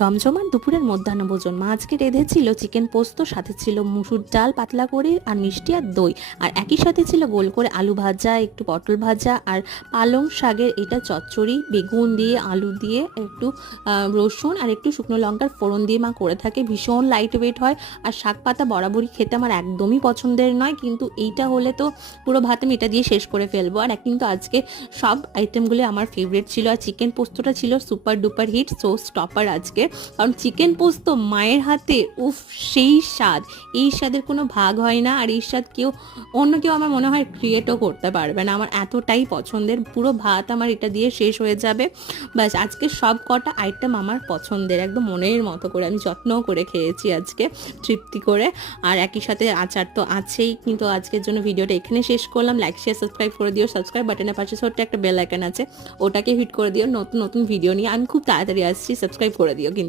জমজমাট দুপুরের মধ্যাহ্নভোজন মা আজকে রেঁধেছিল চিকেন পোস্ত, সাথে ছিল মুসুর ডাল পাতলা করে আর মিষ্টি আর দই, আর একই সাথে ছিল গোল করে আলু ভাজা, একটু পটল ভাজা আর পালং শাকের এটা চচ্চড়ি, বেগুন দিয়ে আলু দিয়ে একটু রসুন আর একটু শুকনো লঙ্কার ফোড়ন দিয়ে মা করে থাকে। ভীষণ লাইট ওয়েট হয় আর শাক পাতা বরাবরই খেতে আমার একদমই পছন্দের নয়, কিন্তু এইটা হলে তো পুরো ভাত আমি এটা দিয়ে শেষ করে ফেলবো। আর কিন্তু আজকে সব আইটেমগুলো আমার ফেভারিট ছিল, আর চিকেন পোস্তটা ছিল super duper hit, showstopper আজকে। কারণ চিকেন পোস্ত মায়ের হাতে উফ, সেই স্বাদ, এই স্বাদের কোনো ভাগ হয় না। আর এই স্বাদ অন্য কেউ আমার মনে হয় ক্রিয়েটও করতে পারবে না, আমার এতটাই পছন্দের। পুরো ভাত আমার এটা দিয়ে শেষ হয়ে যাবে। ব্যাস, আজকে সব কটা আইটেম আমার পছন্দের, একদম মনের মতো করে আমি যত্নও করে খেয়েছি আজকে তৃপ্তি করে। আর একই সাথে আচার তো আছেই। কিন্তু আজকের জন্য ভিডিওটা এখানে শেষ করলাম। লাইক শেয়ার সাবস্ক্রাইব করে দিও, সাবস্ক্রাইব বাটনের পাশে ছোট্ট একটা বেল আইকন আছে, ওটাকে হিট করে দিও। নতুন নতুন ভিডিও নিয়ে আমি খুব তাড়াতাড়ি আসছি, সাবস্ক্রাইব করে দিও।